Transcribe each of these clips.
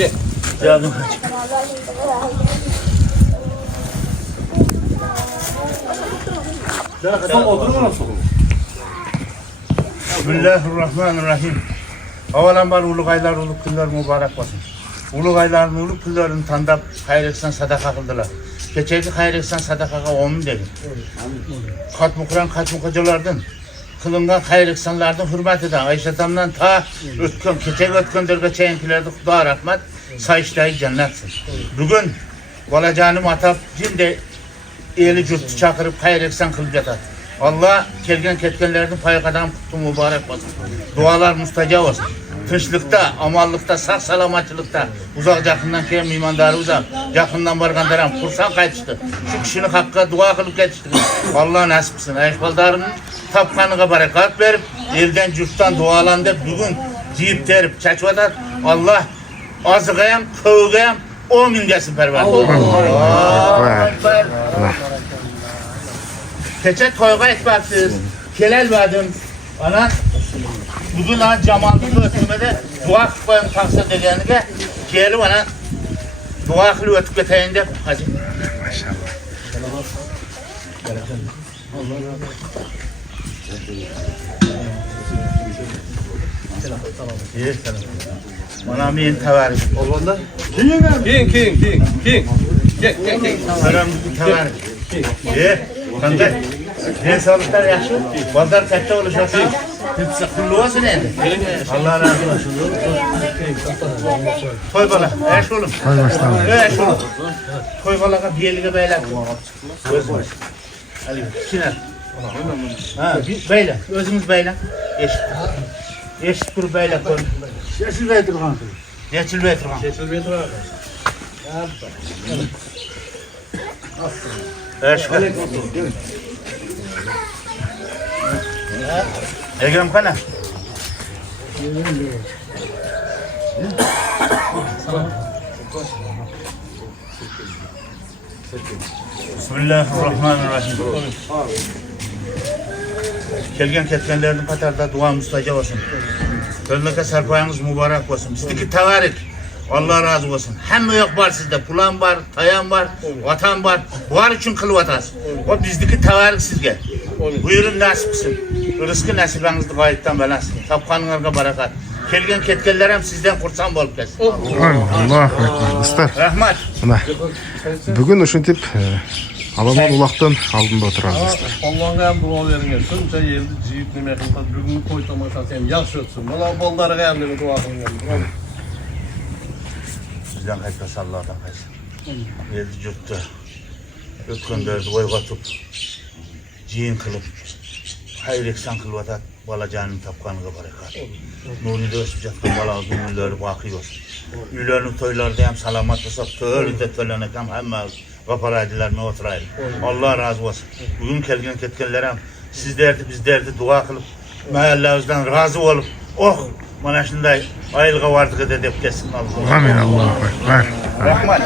Gel. Yardım. Sen oturma nasıl? Bismillahirrahmanirrahim. Havalanbar uluk aylar, uluk günler mübarek olsun. Uluk ayların, uluk günlerini tandap hayreksen sadaka kıldılar. Geçeki hayreksen sadakaga 10 dedi. Katmı Kur'an, katmı hocalardan, kılıngan hayreksanlardan hürmet eden Ayşetam'dan ta ötken, keçek ötkendirge çeyinkilerdi Kuda rahmet, sayıştayı cennetsin. Bugün olacağını atap, cinde eli cürtü çakırıp hayreksan kılıp yatar. Allah kelgen ketkenlerden paykadan kutlu mübarek olsun. Dualar müstecab olsun. Tinçlikta, amallıkta, sağ salamatçılıkta, uzak yakından keyim imandarı uzak, yakından bargandaram, kursan kaytıştı. Şu kişinin hakkı dua kılıp geçti. Allah nasipsin. Eşbaldarının tapkanıga barakat verip, elden cürttan dualandı. Bugün ciyip terip, çaçvadat. Allah azıgayam, kövgayam, 10 bin desin perver. Keçek toyga etbaksız, kelel verdim. Ana, bugün ha camanlıklı ötümede dua kıpayım taksır degenine geli bana dua kılı ötüp geteyinde hacı. Maşallah. İyi selam. Bana min tavarış. Olanda? King. Gel. Selam tavarış. İyi. Kanka. Ne sağlıklar yaşlı? Bazar kaçta oluşasın? Hepsi kullu olsun elde. Allah razı olsun. Toy bala. Eş oğlum. Toy başlama. Eş oğlum. Toy balaga bir eline beyler. Özümüz. Ali. Sinan. Ha, beyler. Özümüz beyler. Eşit dur beyler. Yeşil beydir kanka. Yeşil beydir. Eş oğlum. Ekrem kana. Bismillahirrahmanirrahim. Kelgen ketkenlerinin katarda dua müstecab olsun. Önündeki sarpayınız mübarek olsun. Bizdeki tavarik. Allah razı olsun. Hem yok var sizde. Pulan var, tayan var, vatan var. Var için kıl vatası. O bizdeki tavarik sizge. Buyurun nasipsin. Rızkı nasibinizde gayipten belasın. Tapkanınızga barakat. Kelgen ketkenler hem sizden kursan bolup gelsin. Allahu ekber. Dostlar. Rahmat. Bugün uşuntip Alaman ulaqdan aldında oturamiz dostlar. Allah'a hem dua verin. Şunca yerdi ciyip neme kılsa bugün koy tomaşası hem yaxşı ötsün. Bana bolları hem neme dua kılın. Bizden kaçması Allah'tan kaçsın. Yedi cüttü. Ötkönderdi oygatıp. Ciyin kılıp. Hayır eksan kılvatat. Balacanın tapkanıga barakat. Nuri döşüp jatkan bala gümülleri baki olsun. Üylerinin toylarda hem salamat olsa tölüde tölenek hem kaparaydılarına oturayım. Allah razı olsun. Bugün kelgen ketkenler hem siz derdi biz derdi dua kılıp mahallemizden razı olup mana şunday ayılga vardık edip kesin Allah. Amin. Allahu ekber. Rahmat.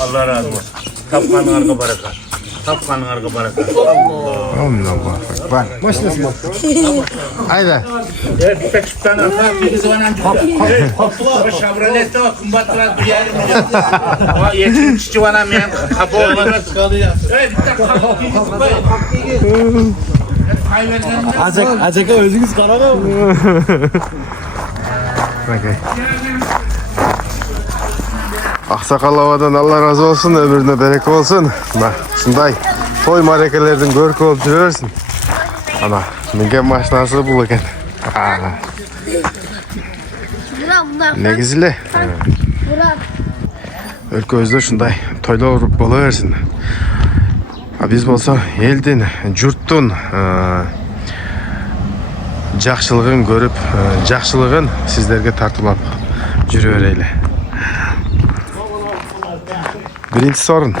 Allah razı olsun. Tapkanın arka barakat. Tapkanın arka barakat. Amin. Allahu ekber. Başlasın. Haydi. Evet, pek şüphen arka bir zaman cüda. Şabrolette o kumbatlar duyarım. Yetim çiçi bana men kapı olmaz. Evet, bir dakika. Acaka özünüz karar mı? Okay. Aksakal havadan Allah razı olsun, ömrüne bereket olsun. Şunday toy marekelerden görkü olup жүрерсің. Ana, mingen maşinası bul eken. Ne güzel. Өлкөбүздө şunday toylar urup bolaversin. Biz bolsa elдин, журттун жақшылығын көріп, жақшылығын сіздерге тартылап жүре берейлі. Birinci sorun.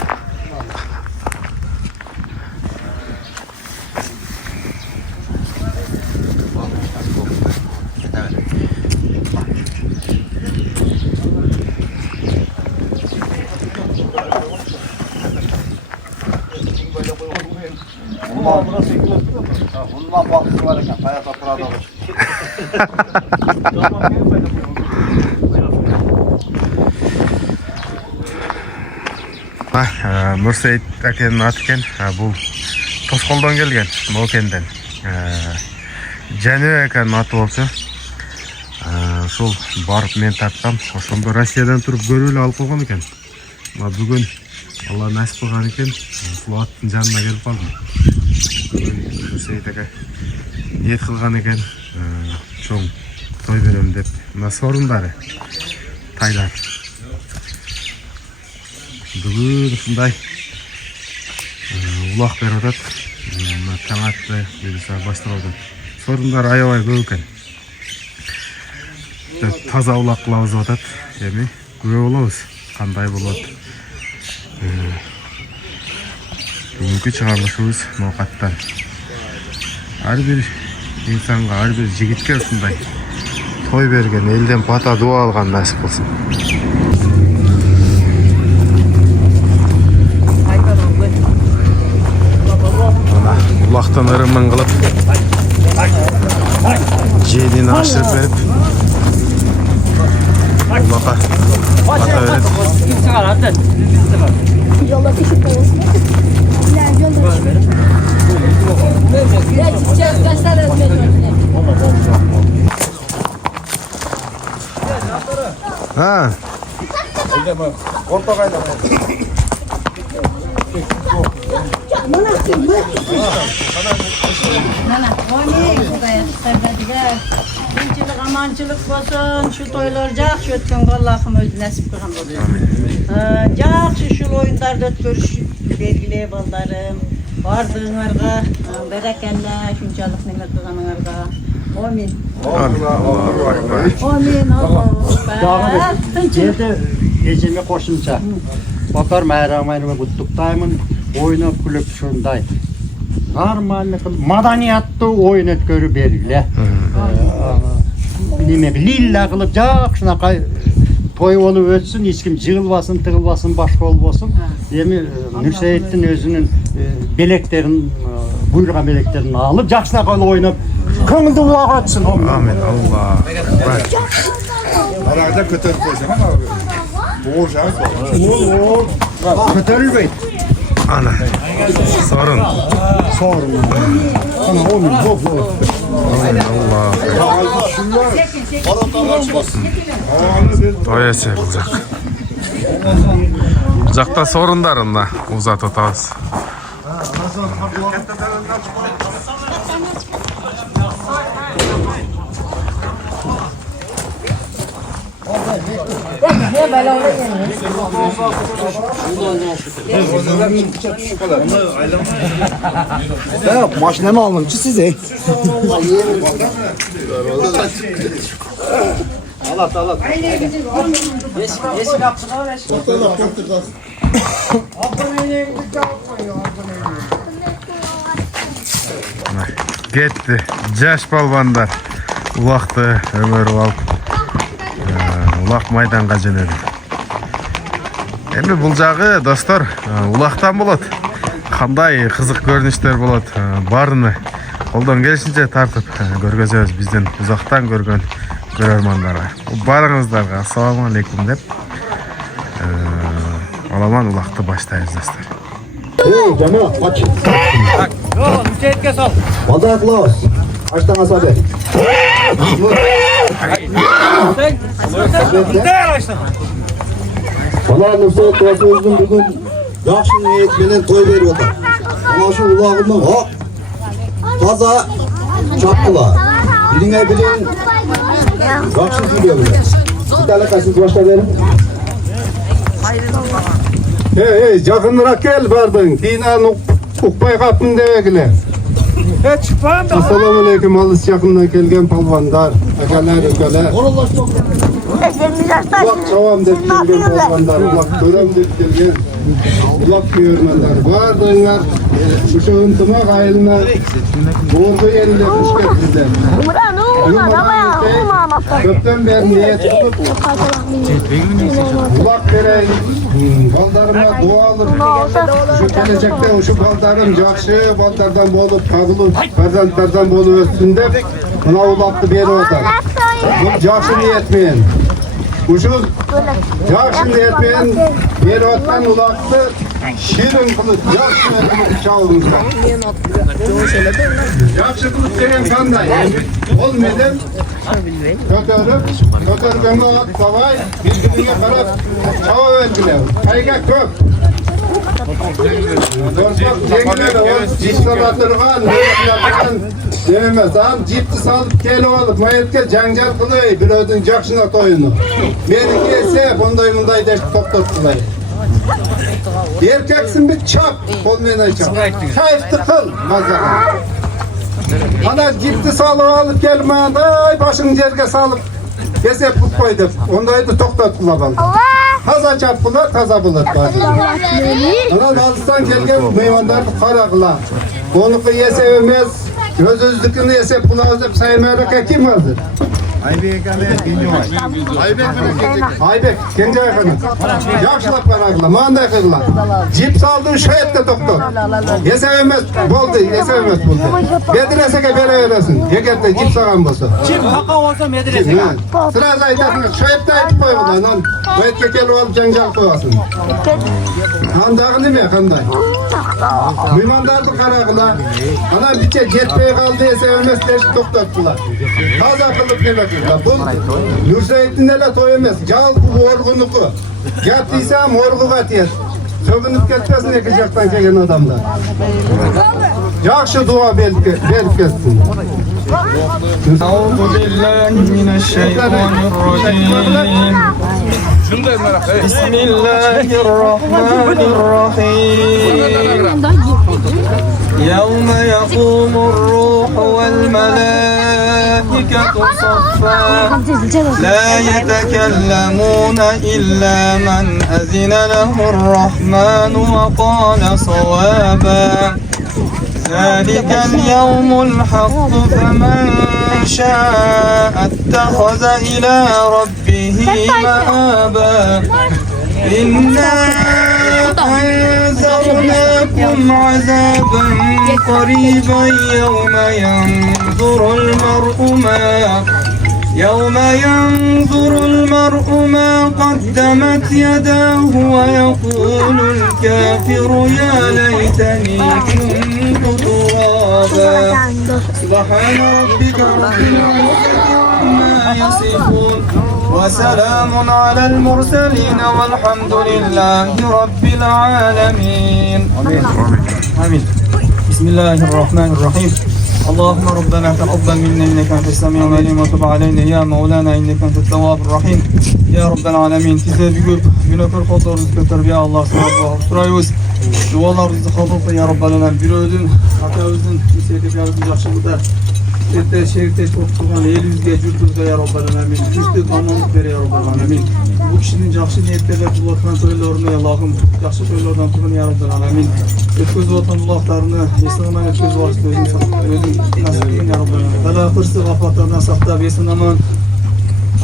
Nurseyit akenin аты eкен. Бұл Тосколдан келген, Мокенден. Және екен аты болса. Сол барып мен тапқам. Ошондо Россиядан тұрып көрөлү алып қойған екен. Бүгін Алла нәсіп қылған екен. Сол аттың жанына келіп қалдым. Nurseyit аке ниет қылған екен. Чоң той берем деп. Мына сорындары Тайланд. Бүгін ушундай улак берип атат. Таң атты бирisa башталды. Сорундар аябай көп экен. Таза улак кылабыз деп атат. Эми көрө болобуз кандай болот. Бүгүнкү чыгарылышыбыз ноокаттан. Ар бир инсанга, ар бир жигитке ушундай той берген, элден бата дуа алган насип болсун. Улақтан ырымын қылып жеден ашырып беріп улақа ата береді. Yola teşekkür olsun. Yolda Ha. Tinchlik, amanchilik bo'lsin, shu to'ylar yaxshi o'tgan Allohim o'zi nasib qilgan bo'lsin. Yaxshi shu o'yinlarda o'tkazish belgili bolalarim. Bardığınlarga berekelle, şuncalık nimet kılganlarga. Amin. Amin. Allah. Yedi ecemi qo'shimcha. Bakar bayramlarni qutlukdayman. O'ynab kulib shunday. Normallik madaniyatni o'yin o'tkazib beringlar. Nima lilla qilib jaq shunaqa toy olub o'tsin, hech kim jig'ilbasin, tig'ilbasin, boshqa bo'lsin. Demi Nurseyit'in özünün beleklerin, buyurgan beleklerini alıp jaksına qilib o'ynab, ko'ngilni uloq etsin. Amin. Allah. Arada kötörüp koyacağım ama abi. Boğulacağız. Kötörülmeyin. Ana. Sorun. Ana oğlum bok bok. Amin. Allah. Toyası bulacak. Bucakta sorunlarında uzat otağız. Maşine mi aldın ki size? Gitti. Jaş balvanlar. Ulaktı Ömer Valk. Улақ майданға жөнеді. Эми бул жагы достор улактан болот. Кандай кызык көрүнүштөр болот. Баарыны колдон келишинче тартып көргөзөбүз бизден узактан көргөн көрөрмандарга. Баарыңыздарга ассаламу алейкум деп аламан улакты баштайбыз достор. Hey Cema aç. Nurseyit'e sal. Balda Klaus. Açtan asabe. Bana Nurseyit Toğazı'nın bugün yaxşı niyetmenen toy verip atar. Ama şu ulağımın hak taza çapkıla. Birine bilin yaxşı gülüyor bile. Bir tane kaçınız başta verin. Hey, yakınırak gel bardın. Dina'nın ukbay kapın devegiler. Assalamu alaikum, alыс yakından gelgen palvanlar, akalar, ökeler. Ulak çavam dep gelgen palvanlar, ulak törem dep gelgen, ulak köyörmenler. Bardınlar, şu ıntıma kayılına, borgu yerine düşkettiler. köpten beri niyet kılıp kulak vereyim. Baldarıma dua alır. Şu gelecekte şu baldarım jakşı baldardan bolup kagılıp farzandlardan bolup ötsün dep mına ulakты beri otar. Bu jakşı niyetmeyen. Uşul jakşı niyetmeyen beri ottan ulakты şirin kılıp jakşı kılıp çağırınızlar. Jakşı kılıp degen kanday? Ol medem Götürüp öne at babay birbirine karab çava verdiler. Kayga kök. Cengileri o cipsler atırgan, dememez. An cipsi salıp gelip alıp mayetke janjal kılıyor bir ödün jakşına toyunu. Meniki ese bunday deş toplattılar. Erkeksin bir çap, olmayan ayçap. Kayıftı kıl mazaka. Ana cipsi salıp alıp gelmeyen ay başını yerge salıp kesep bu koydu. Ondaydı toktattılar bana. Taza çapılar, taza bulur bacı. Ana Dağıstan gelgen meyvandardı kara kıla. Onu yese övmez, gözüzdükünü yese bulağız hep saymayarak kim vardır? Aybek, Gence Aykan'ı. Yakşılap karakla, mağanda kırla. Cips aldın şu ette doktor. Yese övmez, boldu, yese övmez buldu. Medireseke bere veresin. Yekette cips ağam bolsa. Cip haka olsa medreseke. Sıra zaytasın, şu ette ayıp koy bulan. Bu et kekeli olup janjal koyasın. Kandağı ne mi kanday? Meymandardı karakla. Ana biçe jetpeye kaldı yese övmez teşk doktortular. Taza kılıp demek. Bu Nurşehit'in ele toyamaz. Cal bu orgunuku. Yaptıysam orgu katiyet. Sögünüp ketmesin ekecekten gelen adamlar. Yakşı dua verip ketsin. Euzu billahi mineşşeytanirracim. Bismillahirrahmanirrahim. Yevme yakumur ruhu vel melâiketu saffâ. La yetekellemûne illâ men ezine lehurrahmânu ve kâle savâbâ. ذلك اليوم الحق فمن شاء اتخذ إلى ربه مآبا إنا أنذرناكم عذابا قريبا يوم ينظر المرء ما قدمت يداه ويقول الكافر يا ليتني كنت ترابا سبحان ربك رب العزة عما يصفون وسلام على المرسلين والحمد لله رب العالمين آمين بسم الله الرحمن الرحيم اللهم ربنا تقبل منا انك انت السميع العليم وتب علينا يا مولانا انك انت التواب الرحيم يا رب العالمين size bir gün günahkar kullarınızı götür ya Allah subhanahu turayız dualarınızı kabul kıl ya Rabbel Alemin bir ödün hatamızın sevdiklerimizin yaxşılıkta Şeritte şerifte çok tuğan elimizde yurtumuzda ya Rabbel Alemin Türk'te amanlık ver ya Rabbel Alemin bu kişinin yaxşı niyetleri bulatan toylarını Allah'ım yaxşı toylardan tutun ya Rabbel Alemin ötküz vatan bulaklarını Yesin'aman ötküz vasıtı özün nasipleyin ya Rabbel Alemin Bela hırsı vafatlardan sakta Yesin'aman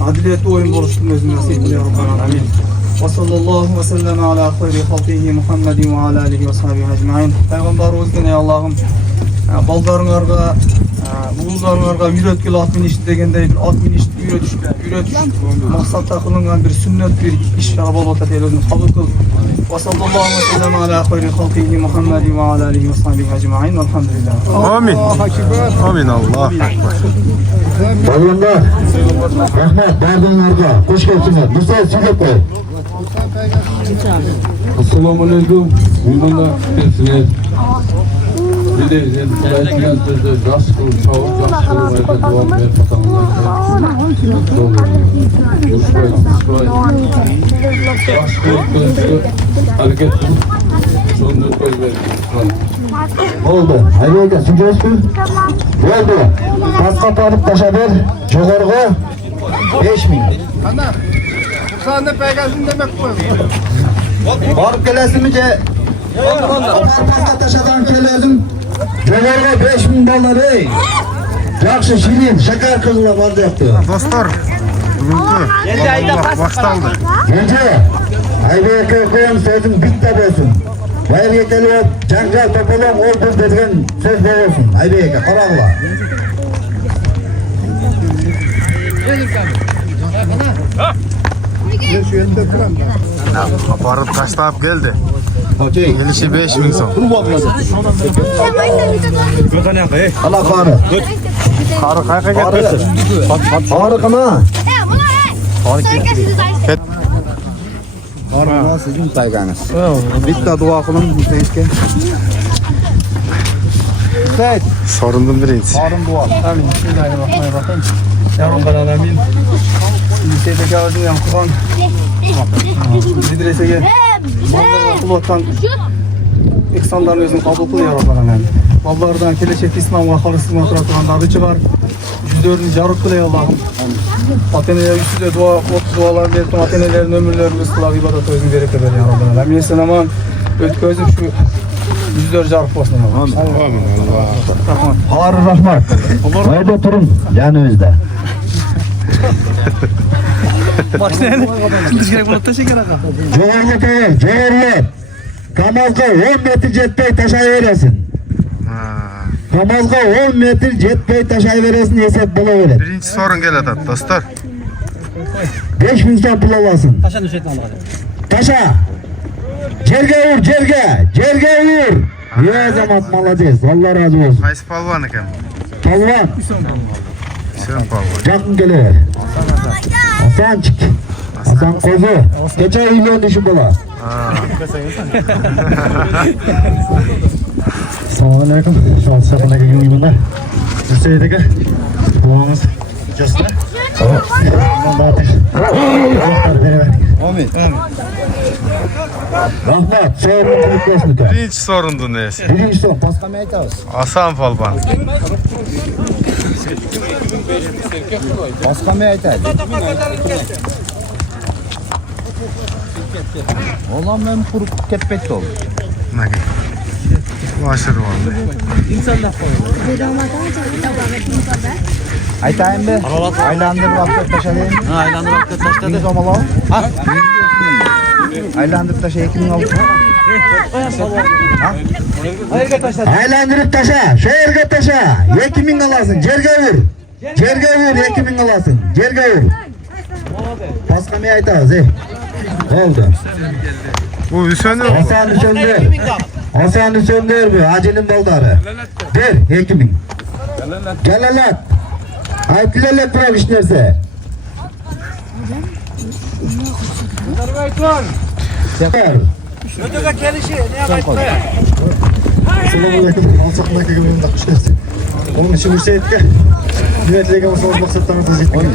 adiletli oyun borçluğun özün nasipleyin ya Rabbel Alemin ve sallallahu ve sellem ala hayri halkihi Muhammedin ve ala alihi ve sahibi ecmain Peygamberimiz gene Allah'ım baldarınlarga buğuzlarınlarga üretkili at minişti degende bir at minişti üretiş maksatda kılıngan bir sünnet bir iş arabalıkta televizyon kabul kıl ve sallallahu ve sellem ala hayri halkihi Muhammedin ve ala alihi ve sahibi ecmain velhamdülillah Amin. Amin Allah. Bayramlar. Rahmet, Bardınlarga. Hoş geldiniz. Mustafa Sıkıp Bey. Assalamu alaikum. Buyurun dersiniz. Bir de belki de rast kıl, çavuk rast kıl, belki dua ver patanlar. Rast kıl, hareket kıl. Sonunda koy ver. Oldu. Hayırlı olsun. Görüşürüz. Oldu. Paska parıp taşa ver. Joğorga 5000. Ana, sen de peygamberin demek bu. Barıp gelesin mi ki? Paska taşadan gelesin. Joğorga 5000 dolar ey. Yakşı şirin, şeker kızla var yaptı. Dostlar bugünkü Allah baştaldı. Gence, Aybek'e koyan sözün bitti olsun. Bayırga kelip, janjal topalan oldur dedigen söz olsun. Aybek'e qaragıla. Aparıp taşlap geldi. Gelişi 5.000 so'm. Ana qarı. Qarı qayerga ketdi? Qarı qana. Qarı sizin saygınız. Bitta dua kılın bizdenizke. Sorundum birinchisi. Qarın dua. Amin. Bismillahirrahmanirrahim. Ya Rabbal alamin. Lisedeki ağzını yankılan medresege mallarına kul atan insanların özünü kabul kıl ya Rabbal alamin. Mallardan kelecekte İslam'a halısına oturanları çıkar. Yüzlerini yarık kıl ey Allah'ım. Ateneler üstüde dualar verdim. Atenelerin ömürlerini ıskılar ibadet özünü bereket ver ya Rabbal alamin. Sen aman ötközüm şu yüzler jarık olsun. Amin. Qarı rahmat. Qayda turun yanımızda. Joğarlı toyur, joğarlı. Kamazga 10 metre jetpey taşayveresin. Kamazga 10 metre jetpey taşayveresin esep bulaverer. Birinchi sorun keladi dostlar. 5.000 so'm pul olasın. Taşa. Jerge vur, jerge. Jerge vur. Ya Azamat молодец. Allah razı olsun. Qaysi palvon ekan? Palvan. Sen palvon. Yakın geliver. Hasançık. Hasan Kozu. Geçen milyon düşü bula. Assalamualaikum. Şu an sapına gelin bunda. Hüseyin'deki kulağımız göster. Amin. Rahmat. Sorun kılıklasın. Birinchi sorundu nesi? Birinci sorun. Paska mı aytağız? Hasan palvon. Paska mı aytağız? Olan ben kurup kepet oldu. Nagi. Başarı oldu. Aytayım be. Aylandırıp vakit taşadayım. Ha, aylandırıp vakit taşadı. 100 so'm alalım. Ha? Aylandırıp taşa 2.000 aldım. Aylandırıp taşa, şu yerge taşa, 2.000 alasın, jerge vur. Jerge vur, 2.000 alasın, jerge vur. Paska mı aytağız, oldu. Bu Hüseyin'in Hasan'ı söndür. Hasan'ı söndür bu, acının baldarı. Ver, 2.000. Gelalat. Aytlalet bırak iş nerse. Sefer. Selamünaleyküm. Alçaklık ekibinin takmış gelsin. Onun için Hüseyin'e niyetlegen soğuk maksatlarınızı zikrin.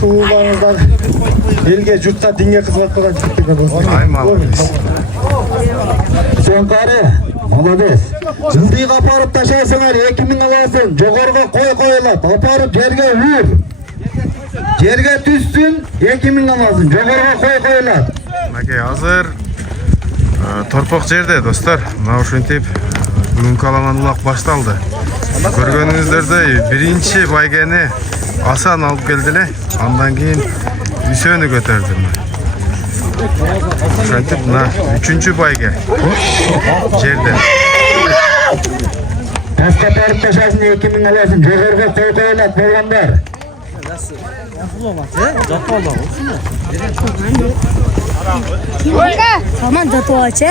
Tuğlarınızdan elge, yurtta, dinge kızmat kılan çıktıklar olsun. Ay malıyız. Sen karı, молодец. Cıldığı aparıp taşaysınlar, 2.000 alasın. Joğarıga koyulat, aparıp jerge vur. Jerge düşsün, 2.000 alasın. Joğarıga koyulat. Nagi hazır. Torpoq jerde dostlar. Mana ошентип бүгүнкү алаңан улак башталды. Көргөнүңүздөрдөй биринчи байгени Hasan алып келди эле. Андан кийин Hüseyin'i көтөрдү. Ошентип мына 3-чү байге жерде. Paska aparıp taşaysın, 2.000 alasın. Joğarıga koyulat bolganдар. Aman da tuğaç Ya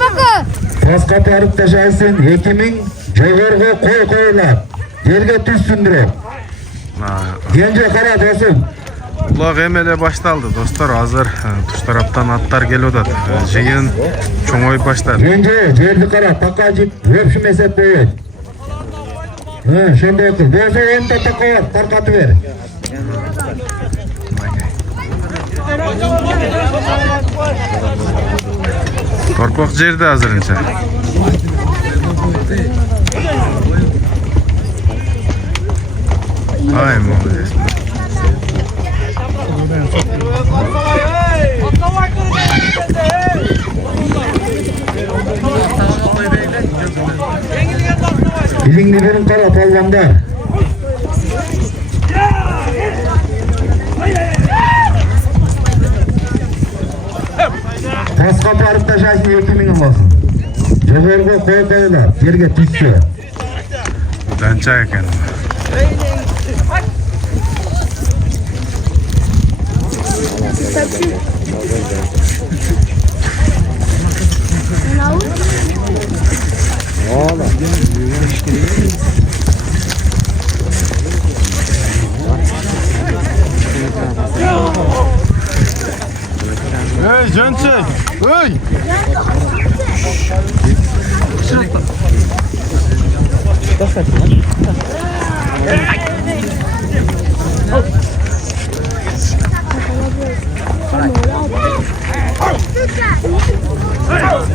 bakın. Paska aparıp taşaysın, 2.000 joğarıga koyulat. Yerge düşsün direkt. Gence kara dostum. Улак эмеле башталды достор. Азыр туш тараптан аттар келип атат. Жыйын чоңоюп баштады. Gence, жерди kara, taka jip, öpüşüm esep koyuyor. Şöyle kıl. Bolsa onu da taka var, tarkatı ver. Torpoq жерде азырынча. Ay молодец. Dilingli verin kara palvanlar. апарып ташайсың 2000 аласың. Жогорго койгойлар, жерге түшсө. Данча екен. Ey Jönçek, ey!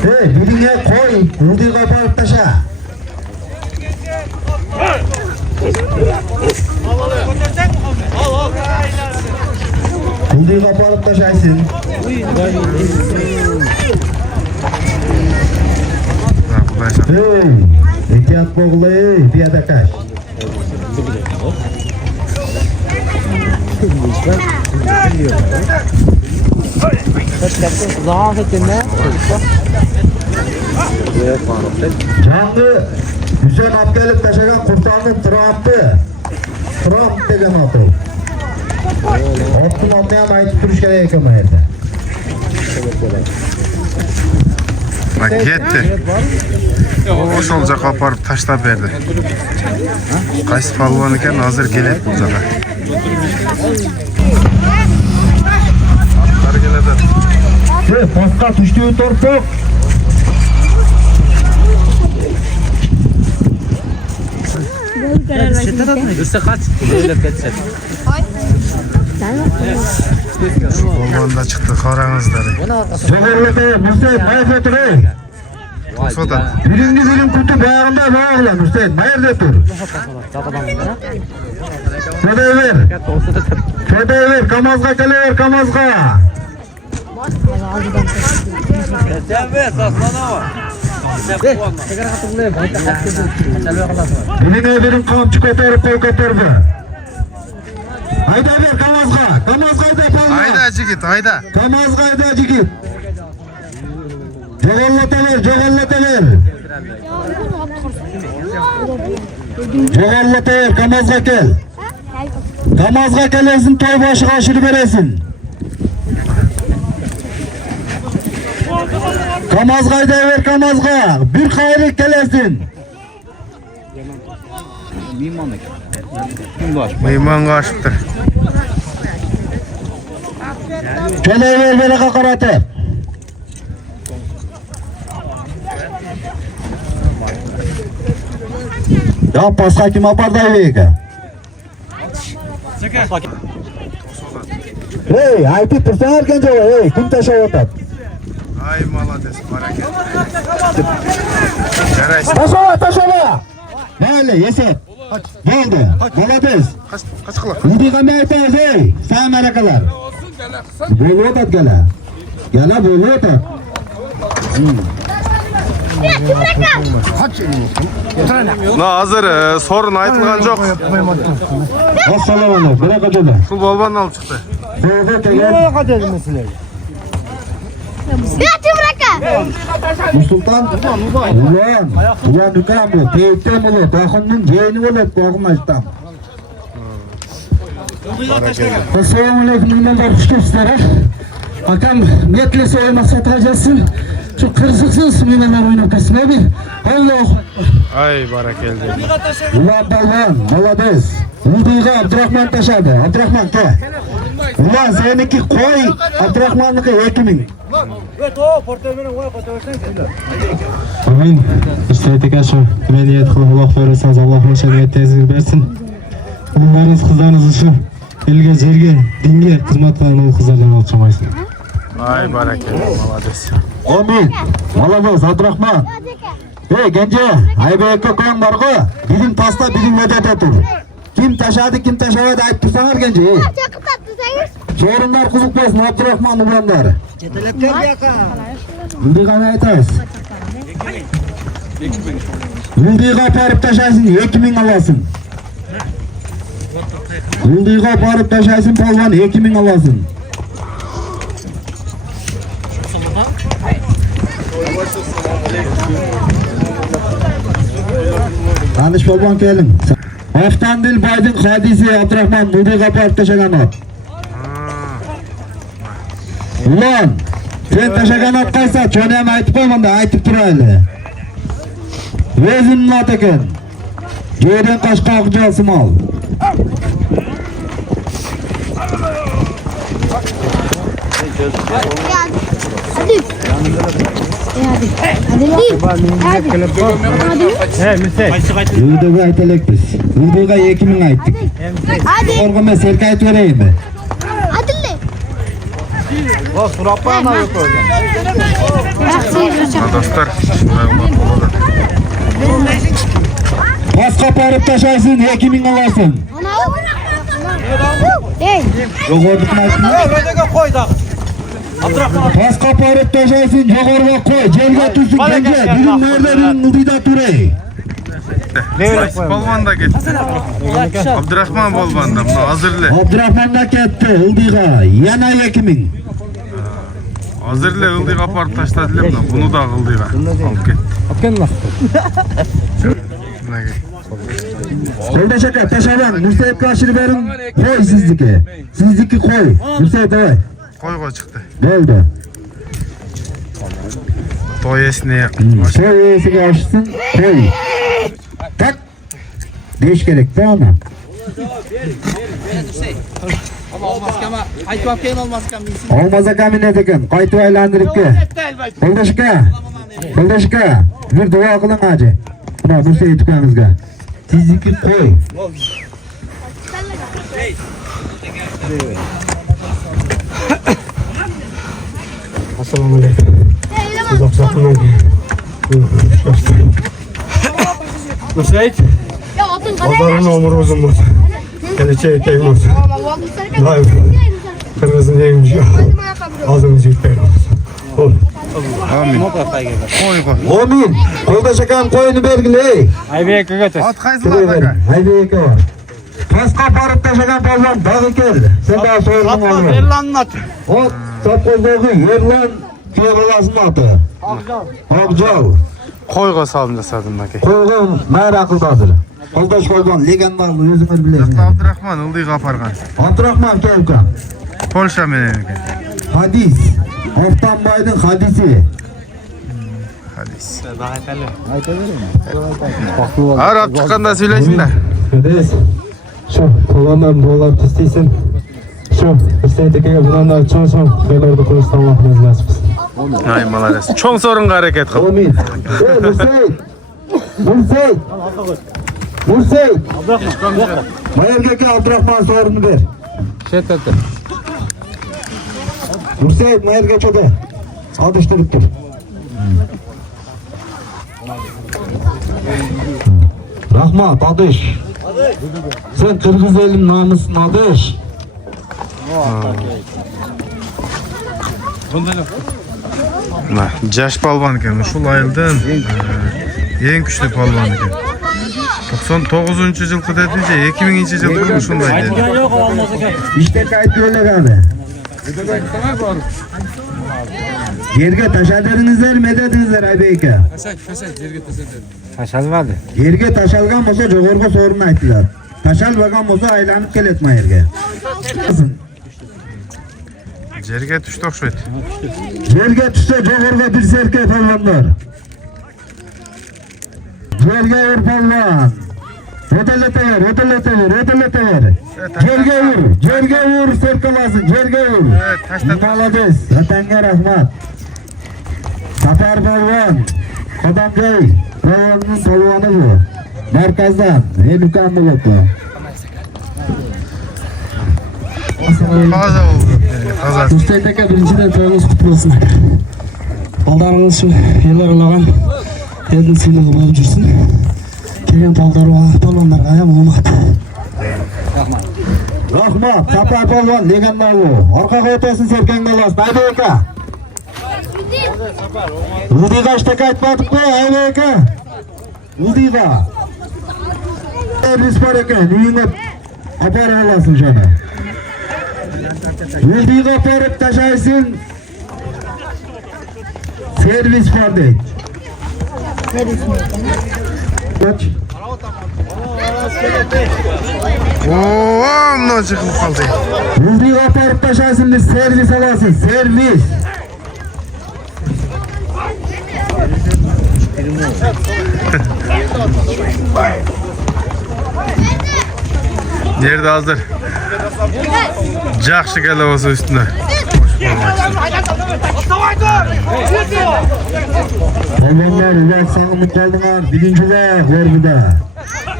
Hey, birine koy, ulduyu kapatıp taşa. Ulduyu kapatıp taşaysın. Hey, ehtiyat boğulu, bir ada kaç. Canlı Hüseyin Abdülük taşıgan kurtardı Trump'ı. Trump degen atı. Ottun atlayan ayıp duruş gerek ekan bu yerde. Bak ketdi. Ошол жака апарып таштап берди. Кайсы палван экен азыр келет бул жака. Аттар келет. Postqa tushdi torpoq. Полванда чыкты, караңыздар. Sögürlükte Hüseyin mayıf dur. Soda. Birinci bilim kutu bağında bağırlan Hüseyin. Mayırda dur. Sodayı ver. Sodayı ver. Kamazga kelever kamazga. Birine birim kamçı kotarıp koy kotardı. Hayda ver kamazga. Kamazgayda palma. Ayda jigit, ayda. Kamazgayda jigit. Jog'ollata ver, jog'ollata ver. Jog'ollata ver, kamazga kel. Kamazga kelesin, toy boshiga oshirib beresin. Kamazgayda ver, kamazga. Bir qayri kelesin. Mehmonga oshibdir. Kelaver beraga qaratib. Ya pasta kim aparday vega? Hey, aytib tursan kenja, hey, kim tashab otat? Ay молодец, barakat. Yaraysiz. Tashaba. Mayli, yesat. Bo'ldi. Молодец. Kaç qila? Uydigan aytamiz, hey, sağ marakalar. Bo'lib otat gala. Gala bo'lib otat. Na hazır sorun aytılgan жоқ. Assalomu alaykum. Bunaqa jo'da. Sul bolbandan alıp çıktı. Bo'ldi kelgan. Sultan. Ulan. Ulan dükkan bu. Teyittem bu. Tahunun jeyni bo'lib qo'g'masdan. Assalomu alaykum. Mehmonlar xush kelibsizlar. Akam netlese olmasa tajasin. Şu kırsıksız meyveler oynayıp kessin abi. Allah. Ay barakeldi. Ulan balvan, молодец. Uldiga Abdurahman taşadı. Abdurahman ke. Ulan seninki koy. Abdurahman'ınki 2000. Amin. İşte şu kime niyet kılıp Allah verirsanız Allah'ın şeriyet tezgir versin. Onlarınız kızlarınız için elge, zerge, dinge, kızmat kılan o kızlardan oluşamayısın. Ay barakeldi, молодец. Amin. Молодец Abdurahman. Hey gence, Aybek'e koyan bargı. Bizim pasta bizim vedete dur. Kim taşadı kim taşadı ayıp dursanar gence. Sorunlar kuzuklasın Abdurahman ulanlar. Uldiga ne aytayız? Uldiga aparıp taşaysın 2000 alasın. Uldiga aparıp taşaysın palvan 2000 alasın. Tanış bolban kelim. Avtandil baydın hadisi Abdurrahman Nuri'ye apart taşagan at. Ulan, sen taşagan at kaysa çoğunu hem aytıp koymanda aytıp duraylı. Özünün at eken. Yerden kaşka akıcı alsın al. Yıldığı aytelek biz. Yıldığı 2000 ayttık. Orgama serk ayt vereyim mi? Dostlar, Pas kaparıp taşarsın, 2000 alarsın. Yoğurduk aytın. Pas kaparıp taşarsın, yoğurga koy. Cerge tutsun gence. Birin nerede, birin Nuri'da durey. Bolban da gitti. Abdurrahman Bolban da, bunu hazırlı. Abdurrahman da gitti, Ildığa. Yana 2000. Hazırlı ıldığı apart taşladılar da, bunu da ıldığa. Kolda şaka, taşaran, Mürseyip karşını verin. Koy sizdiki. Sizdiki koy. Mürseyip evet. Koy çıktı. Geldi. Toy esneye. Koy iyisi karşısın, koy. Tak. Değiş gerek değil mi? Olmazsa kamin edekin. Kaytı aylandırıp ki. Kolda şaka. Kolda şaka. Bir dua kılın hacı. Buna Mürseyip tukanızga. Sizdiki koy. Assalamu alaikum. Uzak sakın Müsait. Pazarın umuru uzun olsun. Geleceğe ihtiyacım olsun. Daim. Kırmızı neymiş yok. Ağzımızı yıkayın olsun. Amin. Koy. Amin. Kolda şakan koyunu belgiley. At kaysın ataka. Haydi var. Pas kaparıp taşagan balvan dağı geldi. Sen daha sorunun olma. Anlat. O sapkozdoğu Yerlan Köybalası'nın atı. Akcal. Koyga salınca sadındaki. Koygun mayra akıldadır. Koldaş koyban legendarlı özünür bilesiniz. Abdurrahman ıldığı apargan. Abdurrahman Kevkan. Polşa menen. Hadis. Oftan Baydın hadisi. Hadis. Arap çıkanda söylesin de. Kardeş. Şu kullandan dolar isteysin. Şu isteydikine bundan da çoğu hayırlı kılıştan Allah'ınız nasip etsin. Ay malades. Çoğun sorunga hareket kıl. Amin. Mürseyit. Mürseyit. Mayergeki Abdurrahman sorunu ver. Mürseyit Mayergeç'e de. Alıştırıp dur. Rahmat, Adış. Sen Kırgız elin namusun Adış. Jaş palvan ekan, ушул айылдын эң күчтүү palvan ekan. 99 жылкы дединче 2000 жылкы ушундай деди. İşte kayıt öyle abi. Yerge taşadınızlar mı dedinizler Aybeyke? Taşalmadı. Yerge taşalgan olsa jogorga sorun ayttılar. Taşalmagan olsa aylanıp keletme yerge. Жерге түштү окшойт. Yerge düşse jogorga bir serke palvanlar. Yerge vur palvan. Ötelete ver, ötelete ver, ötelete ver. Yerge vur serkelasın, yerge vur. Malades, vatanga rahmat. Safar palvan, Kodamköy, palvanın palvanı bu. Merkezden, Elukan Bulutlu. Kaza oldu. Kaza. Üstelik birinciden toyunuz kutlu olsun. Baldarınız şu yıllar olagan elin suyluğu болып жүрсün. Kelgen balonlarga ham omad. Rahmat, Safar palvan, legendalı. Arkaga ötesin serken galas, Aybeyke. Ildığa işte kayıtmadık mı Aybeyke? Ildığa. Servis var eken, uyunup apar alasın şana. Ildığa aparıp taşaysın. Servis var deyik. Kaç? Oo, mına çıkılıp kaldı. Ылдыйга апарып ташайсың, биз сервис аласыз, сервис. Nerede hazır? Жақшы келе болса üstüne. Балбандар, ұлақ саңымын қалдыңар, бидинчілер, орбыда.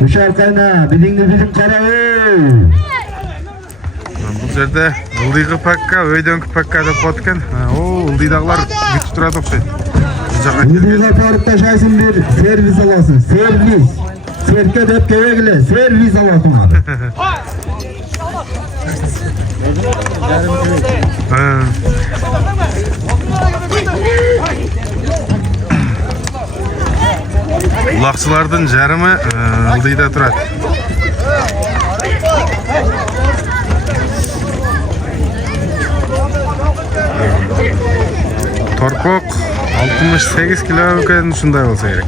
Ушар қайна, бидинді бидin қарауы. Бұл жерде ылдыйғы пакка, өйдөнкү пакка деп қойып екен. Ылдыйдағылар күтіп тұрады ұқсайды. Ылдыйға апарып ташайсың, бір сервис аласың, сервис. Серке деп кебегіле, сервис аласыңар. Улақшылардың жарымы ылдыйда тұрады. Торпоқ 68 кило екен, шундай болса керек.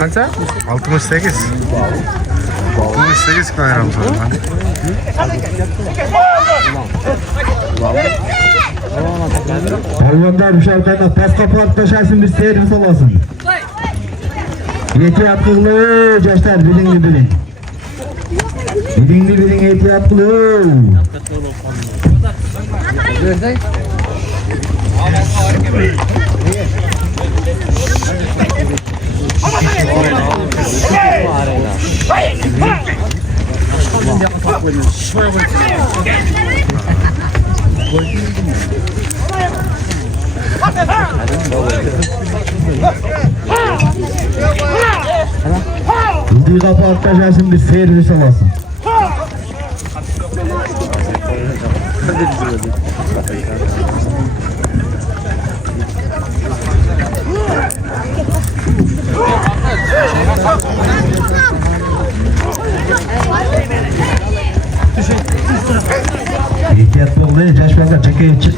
Қанша? 68. 68 килограмм соғылған. Балбандар, ушар қайна, тасқа апарып ташайсың, бір сервис аласың. Ehtiyat qılı, yaşlar, bilingni biling. Bilingni biling, ehtiyat qılı. Ilдыйга апарып ташайсың, bir servis alasың. Ehtiyat bol, yaş ballar, çekeye çık.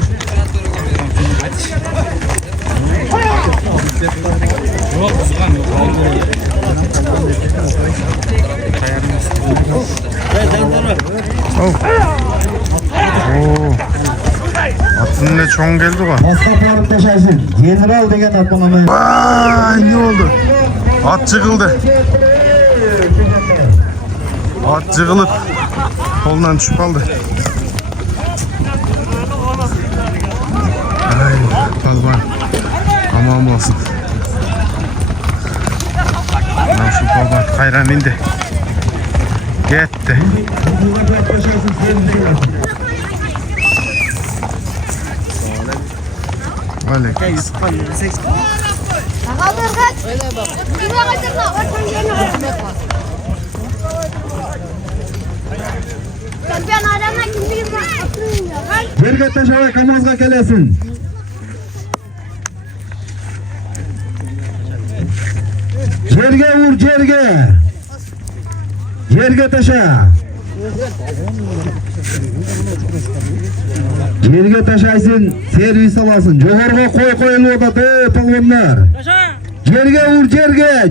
Atın ne çoğun geldi var. Tasqa aparып tashayсың. General деген атпанамен. Vay, ne oldu? At jığıldı. At jığılıp kolundan düşüp kaldı. Ay, palban. Aman olsun. Şu palban hayran indi. Gitti. Aleyküm. Yerga tashabay kamozga kelasin. Yerga ur, yerga. Yerga tasha. Yerga tashaysın, servis alasın. Jo'g'org'a qo'y qo'yilyapti, polvonlar. Yerga ur,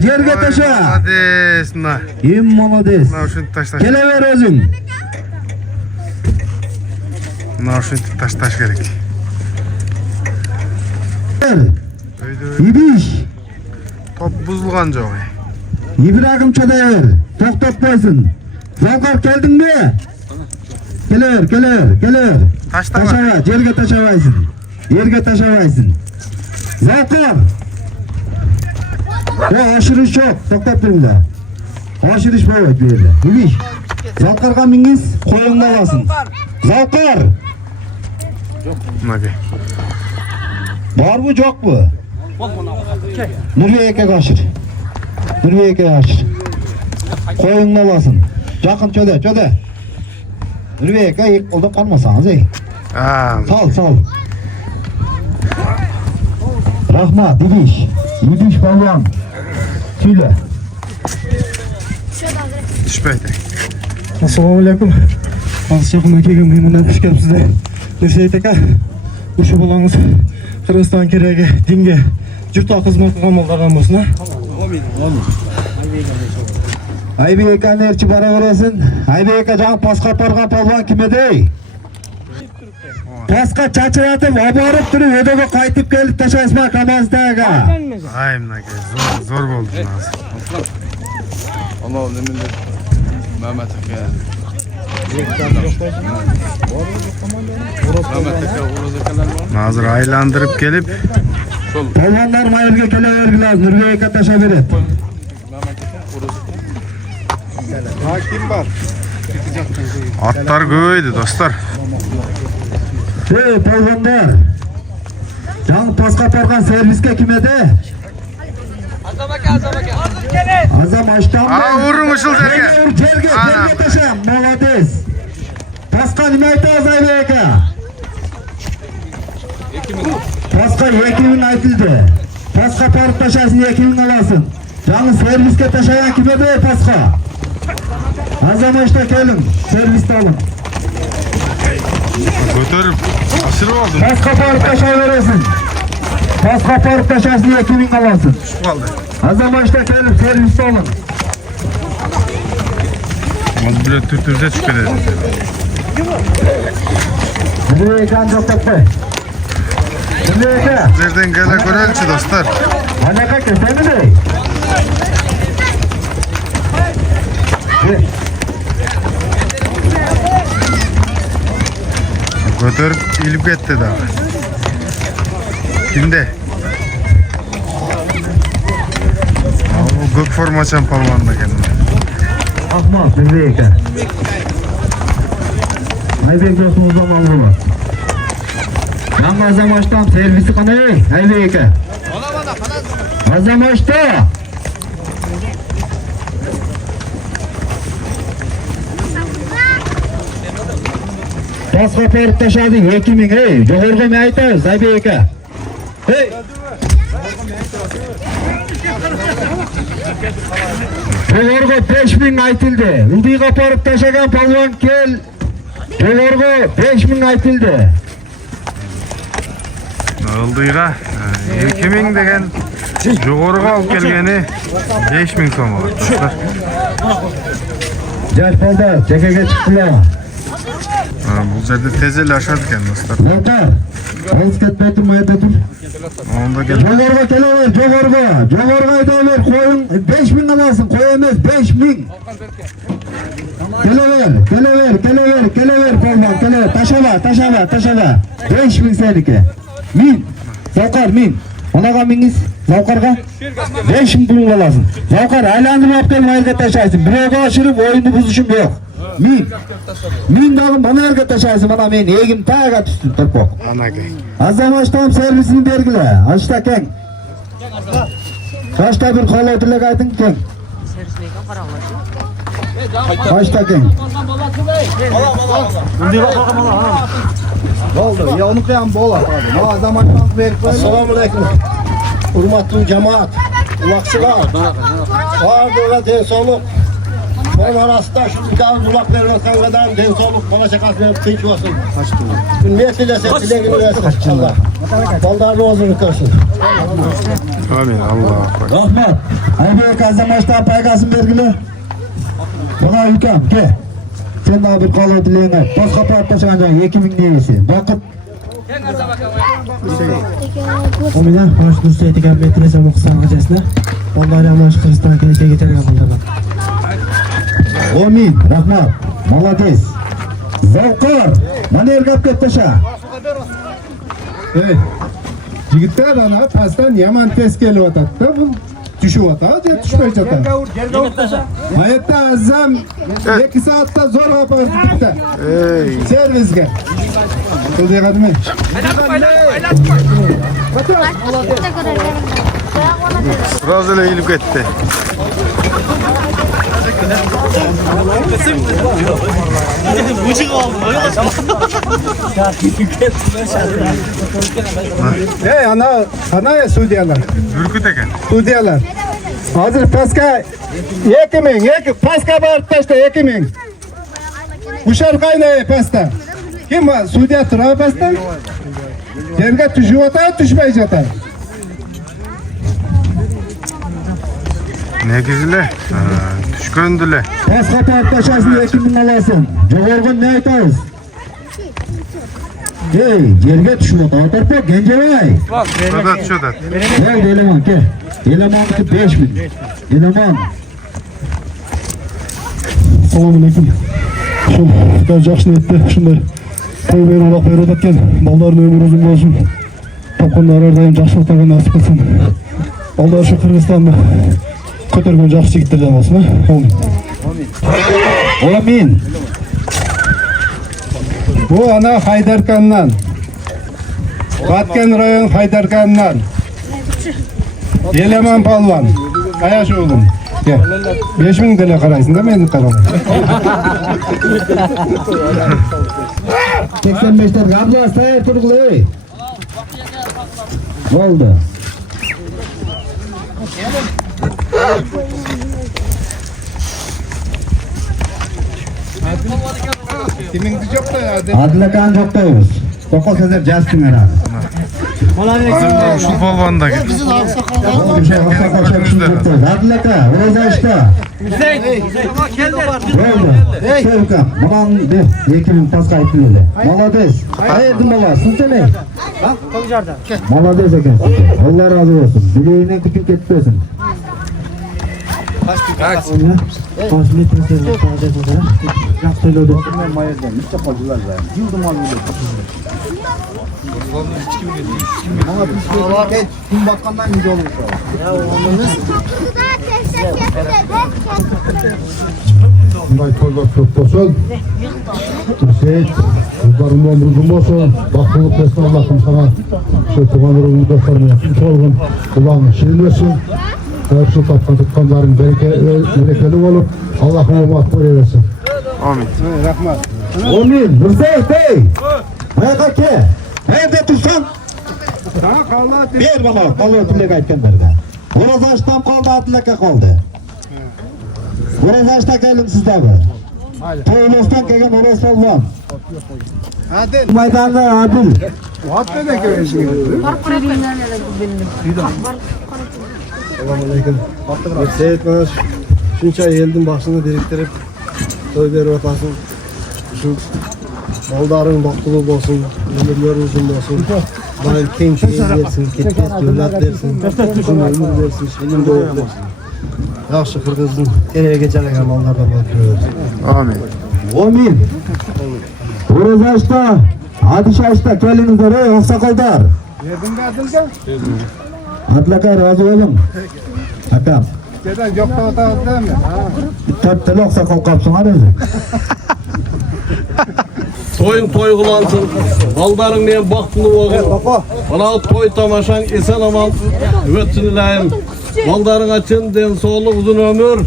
yerga tasha. Молодец, на. Молодец. Nauşun taş. Kelaver o'zing. Nauşun taş gerek. İbiş. Top buzulgan jo'g. İbrahim Çadayer. To'xtatmaysin. Zalqar keldin mi? Keler. Taşta var. Taşava, yerga tashabaysın. Yerga tashabaysın. Zalqar. O aşırış yok. To'xtab turinglar. Aşırış bo'lmaydi bu yerda. İbiş. Zalqarga mingiz, qo'yingda olasın. Zalqar. Nagi. Var mı, yok mu? Nurбек aka aşır. Nurбек aka aşır. Qo'yingda olasın. Yaqin cho'da. Nurбек aka, qo'lda qolmasangiz, ey. Sal. Rahmat, İbiş balvan. Söyle. Düşmeydi. Assalomu alaykum. Hozircha bundan kelgan mehmonlar xush kelibsizlar. Nurshayt aka, o'sha bolangiz Qirg'iziston keragi dinga jurtda xizmat qilgan bo'lgan bo'lsin. Aybek enerji bara veresin. Aybek жаңы пасқа апарған палван кім еді? Пасқа чачыратып, абарып тұрып, өдеге қайтып келіп ташайсыз ма Камаздага? Ay mınakay zor oldu nazır. Allah nemindir. Mehmet Aka. Mehmet Aka, Uğuz Akalar var. Nazır aylandırıp gelip Palvanlar mayırga kele vergi lazım. Nurgeyka taşa verir. atlar göğüydü dostlar. Hey palvanlar. жаңы пасқа апарған сервиске кім еді? Azam açtan Vurun ışıl жерге. Жерге taşam. Молодец. Пасқа неме айтасыз Айбека? Пасқа 2000 айтылды. Пасқа апарып taşasın 2000 аласın. жаңы сервиске taşayan kime еді Пасқа? Azam açta kelin. Servisті alın. Götürüp aşırı oldu. Pasqa aparıp taşa veresin. Pasqa aparıp taşasın 2000 alasın. Kaldı. Azam açta kelin. Servisті alın. Az bile tütürde çıkıyor. Buraya ekan Joktapay. Buraya ekan. Nereden gele görelçi dostlar. Anaka keseni de. Götürüp ilip gitti daha. Kimde? O gök formasyon palvanına kendine. Akmaz buraya ekan. Aybek dostumuz zaman bunu. Жаңы Azam açtan servisi kanayı. Aybek ekan. Azam açta. Pasqa aparıp taşadı 2000 hey. Joğorga me aytasiz Aybek aka? Hey. Joğorga 5000 aytıldı. Ildıyga aparıp taşagan palvan kel. Joğorga 5000 aytıldı. Ildıyga 2000 degen жоғарыға алып келгені 5000 сом болады достар. Жаш балдар, жекеге чыктылар. Бұл жерде тез эле ашады экен достар. Балдар, алыс кетпей турмай айта тур. Онда кел. Жогорго келе бер, жогорго. Жогорго айта бер, коюң 5000 аласың, кой эмес 5000. Келе бер, балдар, келе. Ташаба. 5000 seniki. 1000. Завкар 1000. Онаға миниз, Завкарга 5000 pulun alasın. Zavkar aylandırıp alып келип айылга ташайсың. Бирөөгө ашырып оюнду бузушум жок. 1000. 1000 дагы мына жерге ташайсың. Мына мен эгим тага түстүм топок. Анакей. Азам аштам сервисini бергиле. Ашта кең. Кашта бир калоо тилек айтың кең. Кашта кең. Oldu. Ya onu koyan bola. Ma azam aşağı verip. Assalamualaikum. Hurmatlı cemaat, ulakçılar. Vardır den soluk. Onun arasında şu bir ulak vermezsen kadar den soluk kola şakasını kıyıç olsun. Ümmiyet dilese dileğini versin. Allah. Baldarlı olsun kırsın. Amin. Allah. Rahmet. Aybek azam aşağı paygasın vergili. Bana ülkem ke. Sen daha bir kalo dileğine. Başka partta çıkacak 2000 neyesi. Bakıp. Omina baş dursa etiken metrese muhsan gecesine. Onları amaç Kırgızistan keleke getirgen bunlardan. Omin, rahmat. Молодец. Zavkar. Mana ergap ket taşa. Hey. Jigitler ana pastan yaman tez kelyapti da bu tushib o'tadi, tushmay ketadi. Hayatda azam 2 soatda zo'r apar bitta. Servisga. Pul degadimi? Sırası ile ilip gitti. Hey ana sudyalar. Ürküt eken. Sudyalar. Hozir pastga 2000, pastga borib tashla 2000. Ushar qaynay pastda. Kim bor? Sudya turadi pastda. Yerga tushib o'tadi, tushmay ketadi. Negizile, düşkündüle. Pasqa tartışasını 2000 alasın. Jogorgun ne aytamiz? Hey, yerga tushib o'tiribdi, Genjebay. Şodat. Hey, Eleman, kel. Eleman'niki 5000. Eleman. Assalomu alaykum. Şu Xudo yaxshi niyatda shunday to'y berib berib o'tgan bolalarning umri uzun bo'lsin. Topqanlar har doim yaxshiliklarga nasib qilsin. Alloh shu Qirg'izistonni ko'targan yaxshi yigitlardan bo'lsin. Amin. Amin. Bu ana Haydarkan'dan. Batken rayon Haydarkan'dan. Eleman palvan. Ayaş oğlum. Gel. 5000 TL karaysın da mı? 85'ler gabla sayar turgulay. Ne oldu? Kimin yok da ya. Adlakan joktayız. Kokol sezer jaz tüngera. Şu balvan da gel. Adlaka, roza işte. Oldu. Sevkan, baban de, 2000 paska aytıldı. Malades. Hayırdım baba, sıntılı. Malades eken. Allah razı olsun. Dileğine küçük etmesin. Kaç litre sözü sadece olarak yaptığıyla ödettirme mayırdan. Hiç yapacılar var. Yıldım alıyorlar. Ama biz kim bakandan güzel olur. Ya olmamız. Bunday toylar çok olsun. Hüseyin, kızlarımdan uzun olsun. Baktılık versin Allah'ım sana. Şu tuğanırımı dostlarına yapmış olun. Kulağını şirinlesin. Şu tutkanların berekeli olup Allah'ım makbul eylesin. Amin. Rahmat. Amin. Hüseyin Bey. Ayağa ke. Nerede tutsan? Bir bana kalıyor tülek aytkanlarga. Biraz açtan kaldı, atlaka kaldı. Biraz açta gelin sizde mi? Toylastan gelen orası olmam. Adil. Maydanda Adil. Hatta ne görüyorsun? Selamünaleyküm. Seyit bana şunca elдің başını biriktirip toy berip atasın. Şu baldarın baktılığı olsun, ömürler uzun olsun. Bana keng keng versin, ketket evlat versin, uzun ömür versin, şirin doğup versin. Yaxşı Kırgız'ın eleye geçerken ballardan bakıyoruz. Amin. Amin. Biraz açta, Adil açta gelinizler ey aksakallar. Verdin mi Adil'den? Atlaka razı olun. Akam. Neden yok da otağı değil mi? Tört tele aksakal kapsın hadi. Toyun toy kılansın. Baldarın ne baktığını oğul. Bana toy tamaşan esen aman ötsün ilayim. Baldarın açın den soğulu uzun ömür.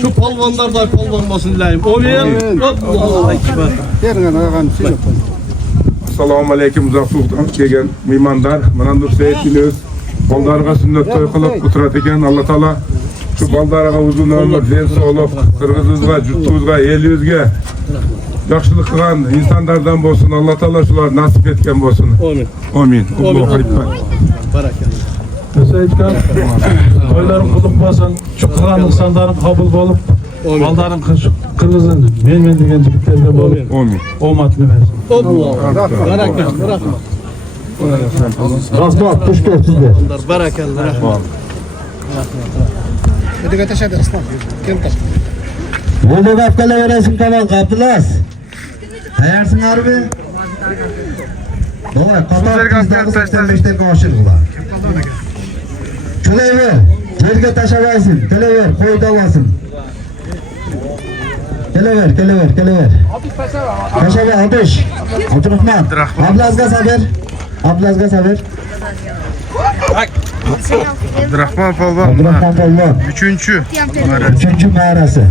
Şu palvanlar da palvanmasın ilayim. Amin. Allahu Ekber. Yerin ağam şey yok. Assalamu alaikum uzaklıktan kelgan mehmonlar. Mana Nursayit dinimiz baldarga sünnet toy qilib o'tirar ekan. Alloh taolo shu baldarga uzun ömür, den sog'lik, Qirg'izimizga, yurtimizga, elimizga yaxshilik qilgan insonlardan bo'lsin. Alloh taolo shular nasib etgan bo'lsin. Amin. Amin. Allohu akbar. Barakallah. Sayitkan, toylarım kılık basın, şu kılan insanların kabul olup, baldarın Kırgız'ın men degan jigitlerge bolup, Amin. omatını versin. Allah. Barakallah. Razmat, hoş geldiniz. Barakallah. Ödük ateşe de ıslan. Kim taş? Oldu kapkala veresin tamam Abdülaz. Hayarsın harbi. Baba kapat bizden 85'te konuşur ulan. Çöleyi ver. Yerge taşabaysın. Tele ver. Koy dalasın. Tele ver. Taşaba Ateş. Abdurrahman. Ablazga saber. Abdurrahman Palvan. Abdurrahman Palvan. Üçüncü mağarası.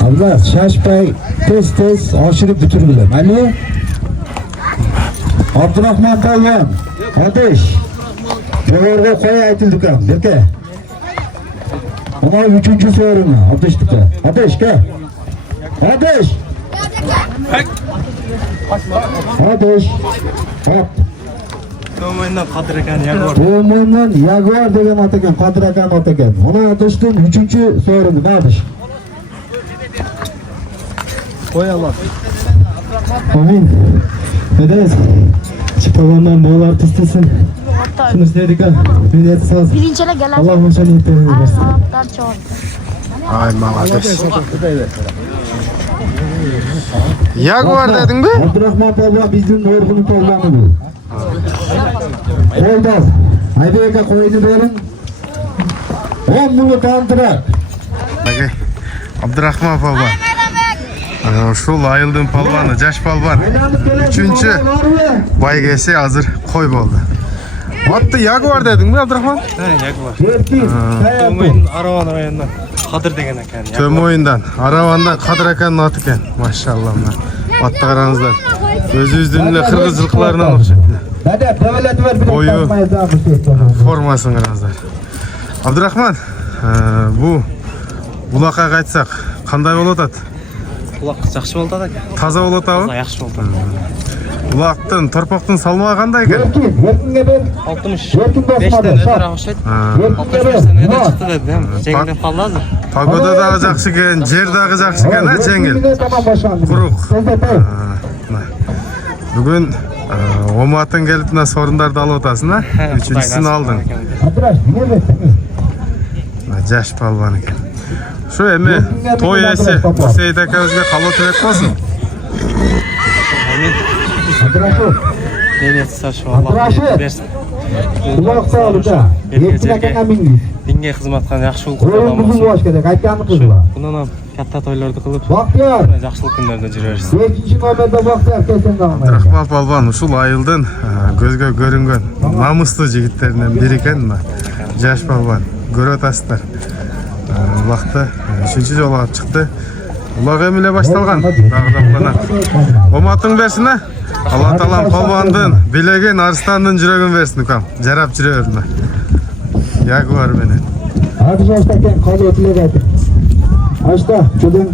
Ablaz şaşpay tez aşırı bütürgüler. Alo. Abdurrahman Palvan. Ateş. Doğruga koy aytıldık am. Deke. Ama üçüncü sorunu. Ateş tıka. Ateş gel. Ateş. Ateş. Hop. To'moyindan Qodir ekan Jaguar. To'moyindan Jaguar degan ot ekan, Qodir aka ot ekan. Mana do'stim 3-so'rini berdi. Qo'y Allah. Amin. Ederiz. Çıpalandan boğalar tüstesin. Şunu istedik ha. Milliyet saz. Birinchilar galar. Allah hoşuna yeter. Ay malades. Jaguar dedin mi? Abdurrahman Palva bizim Orhun'un Palvanı bu. Koydaz. Aybeka koyunu verin. 10 bunu tanıtırak. Abdurrahman Palvan. Uşul ayıldığın palvanı, jaş palvan. 3. baygesi hazır koy boldu. Attı Jaguar dedin mi Abdurrahman? Ha, Jaguar. To'moyin Aravan rayonundan Qodir degan ekan. To'moyindan, Aravandan Qodir akanın atı ekan. Maşallah. Atты qarаңыздар. Özünüzдің qırgız жылқыларынан ұқсайды. Boyu, formaсын қараңыздар. Abdurrahman, bu бұлаққа қайтсақ, қандай болып атады? Бұлақ жақсы болды екен. Таза болып атады? Таза жақсы болды. Бұлақтың, торпақтың салмағы қандай екен? 65-тен өтір ұқсайды. 65-тен өтір шықты деді. Жеңілден қалды азыр. Погода дағы жақсы екен, жер дағы жақсы екен, жеңіл. Құруқ. Бүгін Оматын келіп сорындарды алып отасың, үшіншісін алдың. Жаш палван екен. Şu emi toy esi, Hüseyin akabizge kalı tilek olsun. Mehniyeti saçı Allah versin. Dinge xizmatkan yaxshi bundan ham katta to'ylarni qilib yaxshilik kunlarda жүрербиz. Abdurrahman Palvan ушул айылдын көзгө көрүнгөн намыстуу жигиттеринен бири экен. Жаш палван көрүп атасыздар. Улакты 3-жолу алып чыкты. Улак эмиле башталган. Оматың берсин а. Алла таалам палвандын билеген арстандын жүрөгүн берсин укам. Жарап жүрө берсин. Jaguar менен. Hadi başta kalıyor tilek. Açta, çocuğun